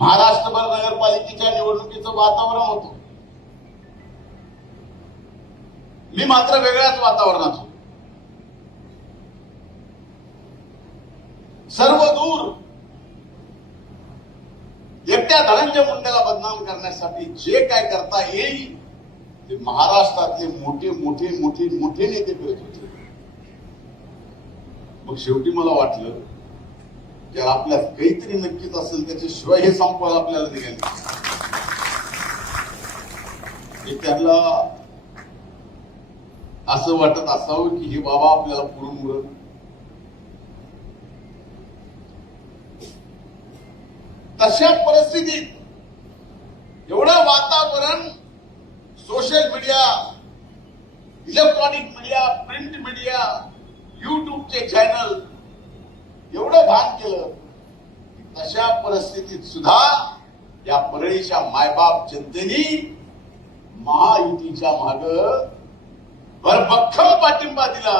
महाराष्ट्रभर नगरपालिकेच्या निवडणुकीचं वातावरण होतं. मी मात्र वेगळ्याच वातावरणात होतो. सर्व दूर एकट्या धनंजय मुंडेला बदनाम करण्यासाठी जे काय करता येईल ते महाराष्ट्रातले मोठे मोठे मोठे मोठे नेते करत होते. मग शेवटी मला वाटलं की आपल्यात काहीतरी नक्कीच असेल, त्याच्याशिवाय हे संपवायला आपल्याला निघाले. त्यांना असं वाटत असावं की हे बाबा आपल्याला पुरून उरत. तशा परिस्थितीत एवढं वातावरण social media, electronic media, print media, युट्यूबचे चॅनल एवढं भान केलं. तशा परिस्थितीत सुद्धा या परळीच्या मायबाप जनतेने महायुतीच्या माग भरभक्कम पाठिंबा दिला.